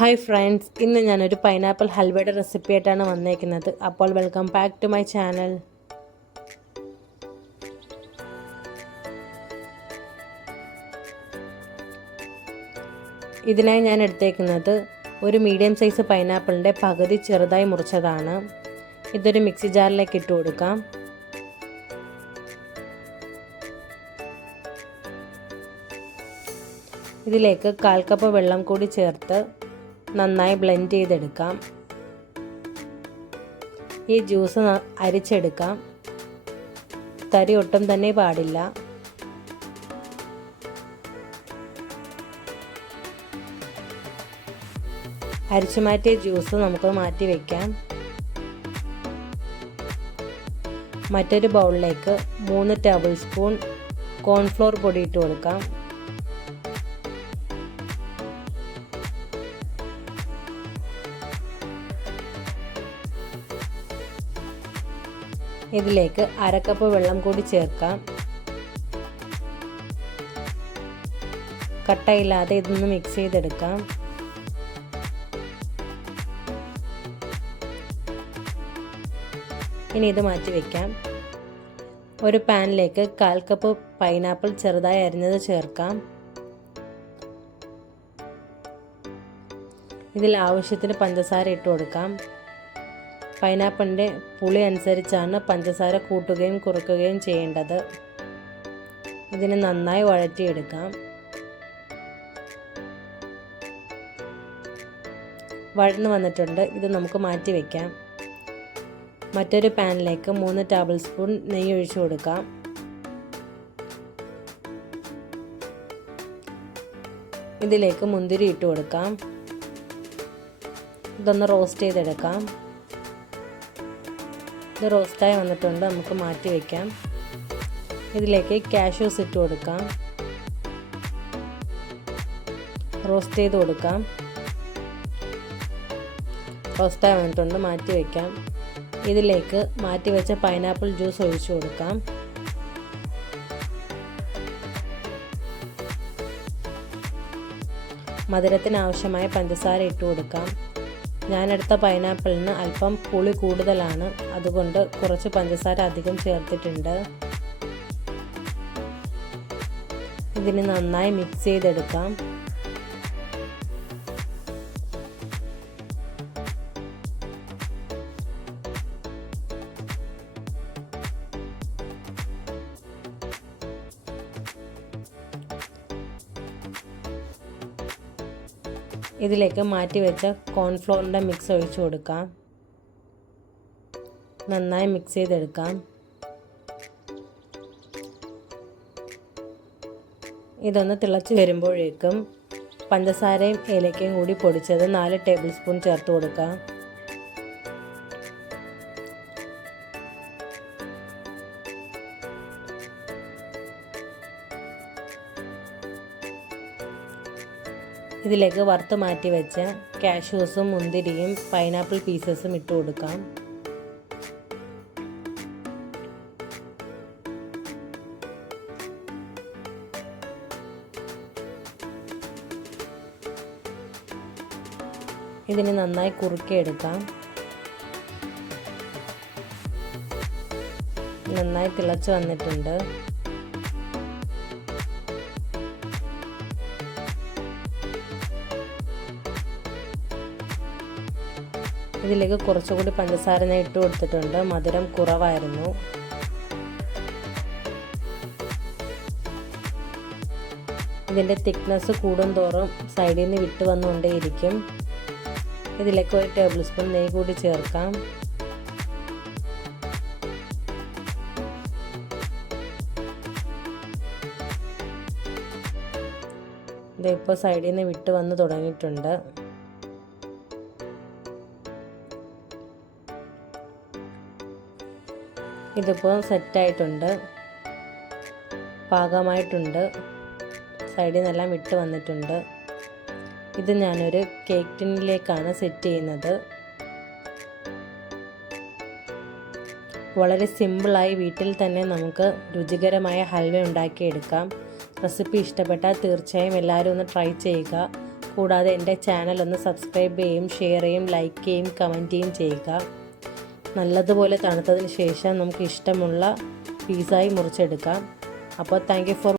Hi friends, ഇന്ന് ഞാനൊരു pineapple ഹൽവയുടെ recipe ആയിട്ടാണ് വന്നേക്കുന്നത്. അപ്പോൾ welcome back to my channel. ഇതിനായി ഞാൻ എടുത്തേക്കുന്നത് ഒരു മീഡിയം സൈസ് പൈനാപ്പിളിൻ്റെ പകുതി ചെറുതായി മുറിച്ചതാണ്. ഇതൊരു മിക്സി ജാറിലേക്ക് ഇട്ട് കൊടുക്കാം. ഇതിലേക്ക് 1/4 കപ്പ് വെള്ളം കൂടി ചേർത്ത് നന്നായി ബ്ലെൻഡ് ചെയ്തെടുക്കാം. ഈ ജ്യൂസ് അരിച്ചെടുക്കാം. തരി ഒട്ടും തന്നെ പാടില്ല. അരിച്ചു മാറ്റിയ ജ്യൂസ് നമുക്ക് മാറ്റി വയ്ക്കാം. മറ്റൊരു ബൗളിലേക്ക് 3 ടേബിൾ സ്പൂൺ കോൺഫ്ലോർ പൊടി ഇട്ട് കൊടുക്കാം. ഇതിലേക്ക് 1/2 കപ്പ് വെള്ളം കൂടി ചേർക്കാം. കട്ടയില്ലാതെ ഇതൊന്ന് മിക്സ് ചെയ്തെടുക്കാം. ഇനി ഇത് മാറ്റി വയ്ക്കാം. ഒരു പാനിലേക്ക് 1/4 കപ്പ് പൈനാപ്പിൾ ചെറുതായി അരിഞ്ഞത് ചേർക്കാം. ഇതിൽ ആവശ്യത്തിന് പഞ്ചസാര ഇട്ട് കൊടുക്കാം. പൈനാപ്പിളിൻ്റെ പുളി അനുസരിച്ചാണ് പഞ്ചസാര കൂട്ടുകയും കുറയ്ക്കുകയും ചെയ്യേണ്ടത്. ഇതിന് നന്നായി വഴറ്റിയെടുക്കാം. വഴന്നു വന്നിട്ടുണ്ട്. ഇത് നമുക്ക് മാറ്റി വയ്ക്കാം. മറ്റൊരു പാനിലേക്ക് 3 ടേബിൾ സ്പൂൺ നെയ്യ് ഒഴിച്ചു കൊടുക്കാം. ഇതിലേക്ക് മുന്തിരി ഇട്ട് കൊടുക്കാം. ഇതൊന്ന് റോസ്റ്റ് ചെയ്തെടുക്കാം. ഇത് റോസ്റ്റായി വന്നിട്ടുണ്ട്. നമുക്ക് മാറ്റി വയ്ക്കാം. ഇതിലേക്ക് കാഷ്യൂസ് ഇട്ട് കൊടുക്കാം. റോസ്റ്റ് ചെയ്ത് കൊടുക്കാം. റോസ്റ്റായി വന്നിട്ടുണ്ട്. മാറ്റി വയ്ക്കാം. ഇതിലേക്ക് മാറ്റി വെച്ച പൈനാപ്പിൾ ജ്യൂസ് ഒഴിച്ചു കൊടുക്കാം. മധുരത്തിന് ആവശ്യമായ പഞ്ചസാര ഇട്ട് കൊടുക്കാം. ഞാനെടുത്ത പൈനാപ്പിളിന് അല്പം പുളി കൂടുതലാണ്, അതുകൊണ്ട് കുറച്ച് പഞ്ചസാര അധികം ചേർത്തിട്ടുണ്ട്. ഇതിന് നന്നായി മിക്സ് ചെയ്തെടുക്കാം. ഇതിലേക്ക് മാറ്റി വെച്ച കോൺഫ്ലോറിൻ്റെ മിക്സ് ഒഴിച്ചു കൊടുക്കാം. നന്നായി മിക്സ് ചെയ്തെടുക്കാം. ഇതൊന്ന് തിളച്ച് വരുമ്പോഴേക്കും പഞ്ചസാരയും ഏലക്കയും കൂടി പൊടിച്ചത് 4 ടേബിൾ സ്പൂൺ ചേർത്ത് കൊടുക്കാം. ഇതിലേക്ക് വറുത്ത് മാറ്റി വെച്ച കാഷ്യൂസും മുന്തിരിയും പൈനാപ്പിൾ പീസസും ഇട്ട് കൊടുക്കാം. ഇതിന് നന്നായി കുറുക്കിയെടുക്കാം. നന്നായി തിളച്ച് വന്നിട്ടുണ്ട്. ഇതിലേക്ക് കുറച്ചുകൂടി പഞ്ചസാര ഞാൻ ഇട്ട് കൊടുത്തിട്ടുണ്ട്. മധുരം കുറവായിരുന്നു. ഇതിൻ്റെ തിക്നെസ് കൂടുന്തോറും സൈഡിൽ നിന്ന് വിട്ട് വന്നുകൊണ്ടേയിരിക്കും. ഇതിലേക്ക് 1 ടേബിൾ സ്പൂൺ നെയ്യ് കൂടി ചേർക്കാം. ഇതിപ്പോൾ സൈഡിൽ നിന്ന് വിട്ട് വന്ന് തുടങ്ങിയിട്ടുണ്ട്. ഇതിപ്പോൾ സെറ്റായിട്ടുണ്ട്, പാകമായിട്ടുണ്ട്. സൈഡിൽ നിന്നെല്ലാം വിട്ട് വന്നിട്ടുണ്ട്. ഇത് ഞാനൊരു കേക്ക് ടിന്നിലേക്കാണ് സെറ്റ് ചെയ്യുന്നത്. വളരെ സിമ്പിളായി വീട്ടിൽ തന്നെ നമുക്ക് രുചികരമായ ഹൽവ ഉണ്ടാക്കിയെടുക്കാം. റെസിപ്പി ഇഷ്ടപ്പെട്ടാൽ തീർച്ചയായും എല്ലാവരും ഒന്ന് ട്രൈ ചെയ്യുക. കൂടാതെ എൻ്റെ ചാനൽ ഒന്ന് സബ്സ്ക്രൈബ് ചെയ്യുകയും ഷെയർ ചെയ്യുകയും ലൈക്ക് ചെയ്യുകയും കമൻറ്റ് ചെയ്യുകയും ചെയ്യുക. നല്ലതുപോലെ തണുത്തതിന് ശേഷം നമുക്ക് ഇഷ്ടമുള്ള പീസായി മുറിച്ചെടുക്കാം. അപ്പോൾ താങ്ക് യു ഫോർ